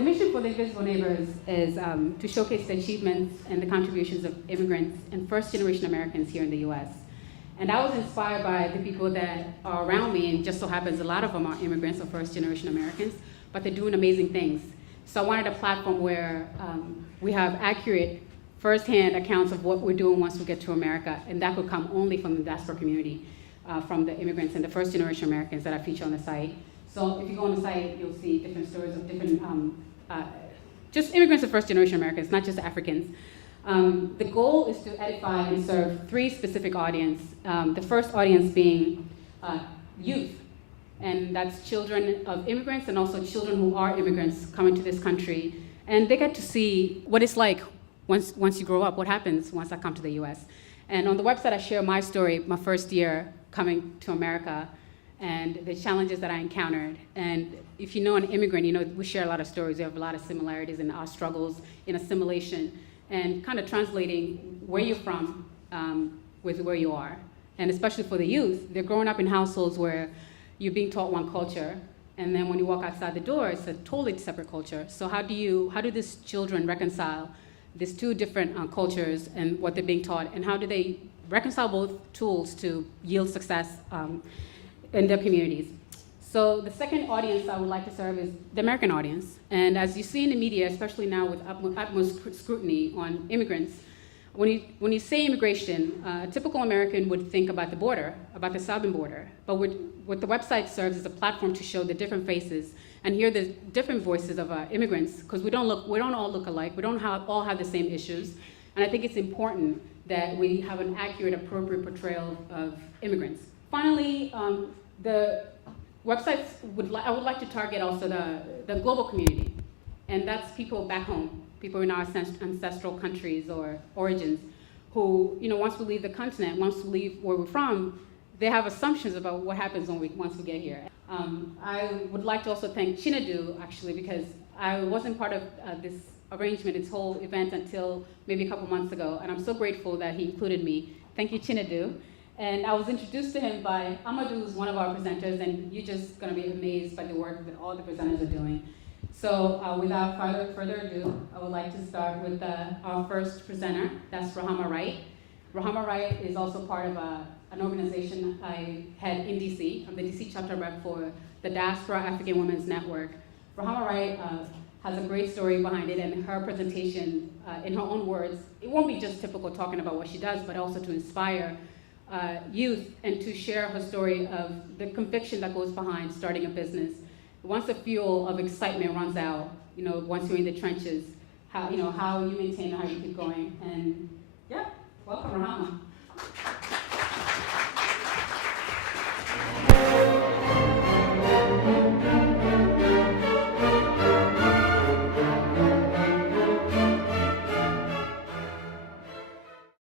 the mission for the Invisible Neighbors is to showcase the achievements and the contributions of immigrants and first-generation Americans here in the U.S. And I was inspired by the people that are around me, and just so happens a lot of them are immigrants or first-generation Americans, but they're doing amazing things. So I wanted a platform where we have accurate, first-hand accounts of what we're doing once we get to America, and that could come only from the diaspora community, from the immigrants and the first-generation Americans that I feature on the site. So if you go on the site, you'll see different stories of different, just immigrants and first-generation Americans, not just Africans. The goal is to edify and serve three specific audiences. The first audience being youth, and that's children of immigrants and also children who are immigrants coming to this country. And they get to see what it's like once you grow up, what happens once I come to the US. And on the website, I share my story, my first year coming to America, and the challenges that I encountered. And if you know an immigrant, you know we share a lot of stories. We have a lot of similarities in our struggles in assimilation and kind of translating where you're from with where you are. And especially for the youth, they're growing up in households where you're being taught one culture, and then when you walk outside the door, it's a totally separate culture. So how do these children reconcile these two different cultures and what they're being taught, and how do they reconcile both tools to yield success in their communities? So the second audience I would like to serve is the American audience. And as you see in the media, especially now with utmost scrutiny on immigrants, when you say immigration, a typical American would think about the border, about the southern border. But what the website serves is a platform to show the different faces and hear the different voices of immigrants, because we don't all look alike. We don't all have the same issues. And I think it's important that we have an accurate, appropriate portrayal of immigrants. Finally, the websites I would like to target also the global community, and that's people back home, people in our ancestral countries or origins, who, once we leave the continent, once we leave where we're from, they have assumptions about what happens once we get here. I would like to also thank Chinedu, actually, because I wasn't part of this arrangement, its whole event, until maybe a couple months ago, and I'm so grateful that he included me. Thank you, Chinedu. And I was introduced to him by Amadou, who's one of our presenters, and you're just going to be amazed by the work that all the presenters are doing. So without further ado, I would like to start with our first presenter. That's Rahama Wright. Rahama Wright is also part of an organization I had in DC. I'm the DC chapter rep for the Diaspora African Women's Network. Rahama Wright has a great story behind it, and her presentation, in her own words, it won't be just typical talking about what she does, but also to inspire youth and to share her story of the conviction that goes behind starting a business. Once the fuel of excitement runs out, once you're in the trenches, how you maintain, how you keep going. And yeah, welcome, Rahama.